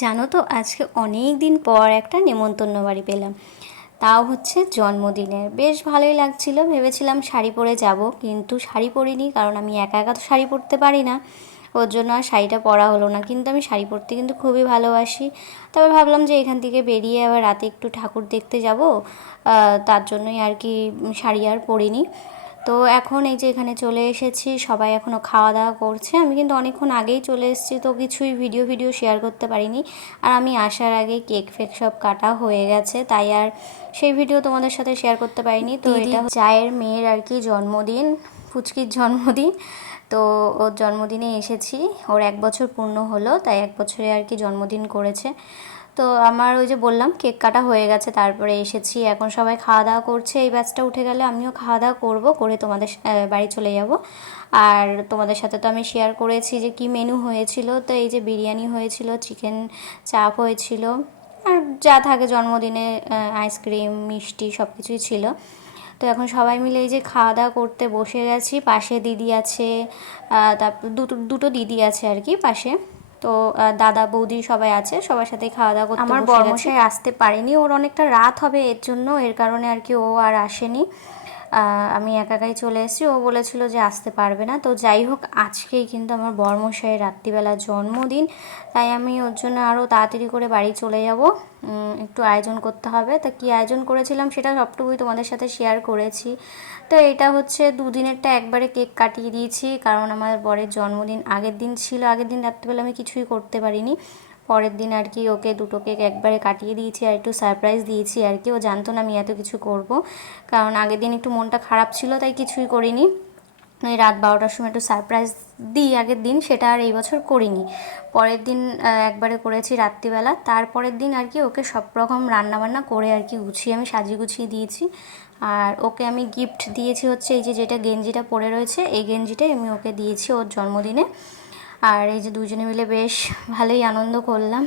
জানো তো আজকে অনেক দিন পর একটা নেমন্তন্ন বাড়ি পেলাম, তাও হচ্ছে জন্মদিনের। বেশ ভালোই লাগছিল, ভেবেছিলাম শাড়ি পরে যাব, কিন্তু শাড়ি পরিনি, কারণ আমি একা একা তো শাড়ি পরতে পারি না। ওর জন্য আর শাড়িটা পরা হলো না, কিন্তু আমি শাড়ি পরতে কিন্তু খুবই ভালোবাসি। তবে ভাবলাম যে এখান থেকে বেরিয়ে আবার রাতে একটু ঠাকুর দেখতে যাব, তার জন্যই আর কি শাড়ি আর পরিনি। তো এখন এই যে এখানে চলে এসেছি, সবাই এখনও খাওয়া দাওয়া করছে। আমি কিন্তু অনেকক্ষণ আগেই চলে এসেছি, তো কিছুই ভিডিও শেয়ার করতে পারিনি। আর আমি আসার আগে কেক ফেক সব কাটা হয়ে গেছে, তাই আর সেই ভিডিও তোমাদের সাথে শেয়ার করতে পারিনি। তো এটা চায়ের মেয়ের আর কি জন্মদিন, পুচকির জন্মদিন। তো ওর জন্মদিনে এসেছি, ওর 1 বছর পূর্ণ হলো, তাই 1 বছরে আর কি জন্মদিন করেছে। তো আমার ওই যে বললাম কেক কাটা হয়ে গেছে, তারপরে এসেছি। এখন সবাই খাওয়া দাওয়া করছে, এই ব্যাচটা উঠে গেলে আমিও খাওয়া দাওয়া করবো, করে তোমাদের বাড়ি চলে যাব। আর তোমাদের সাথে তো আমি শেয়ার করেছি যে কি মেনু হয়েছিল। তো এই যে বিরিয়ানি হয়েছিল, চিকেন চাপ হয়েছিল, আর যা থাকে জন্মদিনে, আইসক্রিম মিষ্টি সব কিছুই ছিল। তো এখন সবাই মিলে এই যে খাওয়া দাওয়া করতে বসে গেছি। পাশে দিদি আছে, তারপর দুটো দুটো দিদি আছে আর কি পাশে। তো দাদা বৌদি সবাই আছে, সবার সাথেই খাওয়া দাওয়া করতে বসে গেছি। আমার বর্মশাই আসতে পারেনি, ওর অনেকটা রাত হবে, এর জন্য এর কারণে আর কি ও আর আসেনি। আমি একা একাই চলে এসেছি, ও বলেছিল যে আসতে পারবে না। তো যাই হোক, আজকেই কিন্তু আমার বর্মশাইয়ের রাত্রিবেলা জন্মদিন, তাই আমি ওর জন্য আরও তাড়াতাড়ি করে বাড়ি চলে যাব। একটু আয়োজন করতে হবে। তা কী আয়োজন করেছিলাম সেটা সবটুকুই তোমাদের সাথে শেয়ার করেছি। তো এটা হচ্ছে দুদিনেরটা একবারে কেক কাটিয়ে দিয়েছি, কারণ আমার বরের জন্মদিন আগের দিন ছিল। আগের দিন রাত্রিবেলা আমি কিছুই করতে পারিনি, পরের দিন আর কি ওকে দুটো কেক একবারে কাটিয়ে দিয়েছি, আর একটু সারপ্রাইজ দিয়েছি আর কি। ও জানতো না আমি এত কিছু করব, কারণ আগের দিন একটু মনটা খারাপ ছিল, তাই কিছুই করিনি। ওই রাত 12টার সময় একটু সারপ্রাইজ দিই আগের দিন, সেটা আর এই বছর করিনি। পরের দিন একবারে করেছি রাত্রিবেলা, তারপরের দিন আর কি ওকে সব রকম রান্নাবান্না করে আর কি গুছিয়ে আমি সাজিয়ে গুছিয়ে দিয়েছি। আর ওকে আমি গিফট দিয়েছি হচ্ছে এই যে যেটা গেঞ্জিটা পরে রয়েছে, এই গেঞ্জিটাই আমি ওকে দিয়েছি ওর জন্মদিনে। আর এই যে দুজনে মিলে বেশ ভালোই আনন্দ করলাম।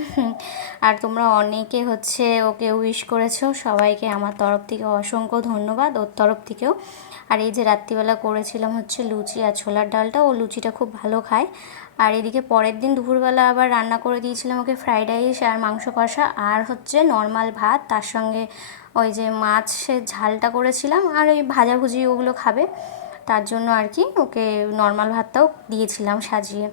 আর তোমরা অনেকে হচ্ছে ওকে উইশ করেছো, সবাইকে আমার তরফ থেকে অসংখ্য ধন্যবাদ, ওর তরফ থেকেও। আর এই যে রাত্রিবেলা করেছিলাম হচ্ছে লুচি আর ছোলার ডালটা, ও লুচিটা খুব ভালো খায়। আর এদিকে পরের দিন দুপুরবেলা আবার রান্না করে দিয়েছিলাম ওকে ফ্রাইড রাইস আর মাংস কষা, আর হচ্ছে নর্মাল ভাত, তার সঙ্গে ওই যে মাছের ঝালটা করেছিলাম, আর ওই ভাজাভুজি ওগুলো খাবে, তার জন্য আর কি ওকে নর্মাল ভাতটাও দিয়েছিলাম সাজিয়ে।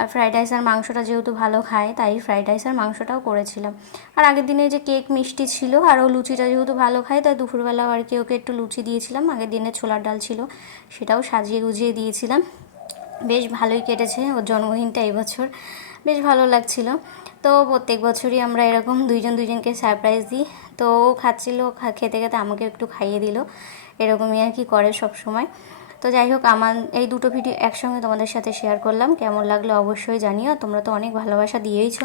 আর ফ্রাইড রাইস আর মাংসটা যেহেতু ভালো খায়, তাই ফ্রাইড রাইস আর মাংসটাও করেছিলাম। আর আগের দিনে যে কেক মিষ্টি ছিল, আর ও লুচিটা যেহেতু ভালো খায়, তাই দুপুরবেলাও আর কি ওকে একটু লুচি দিয়েছিলাম। আগের দিনে ছোলার ডাল ছিল, সেটাও সাজিয়ে গুজিয়ে দিয়েছিলাম। বেশ ভালোই কেটেছে ওর জন্মদিনটা এই বছর, বেশ ভালো লাগছিল। তো প্রত্যেক বছরই আমরা এরকম দুইজন দুইজনকে সারপ্রাইজ দিই। তো ও খাচ্ছিল, খেতে খেতে আমাকে একটু খাইয়ে দিল, এরকমই আর কি করে সব সময়। তো যাই হোক, আমার এই দুটো ভিডিও একসঙ্গে তোমাদের সাথে শেয়ার করলাম, কেমন লাগলো অবশ্যই জানিও। তোমরা তো অনেক ভালোবাসা দিয়েইছো।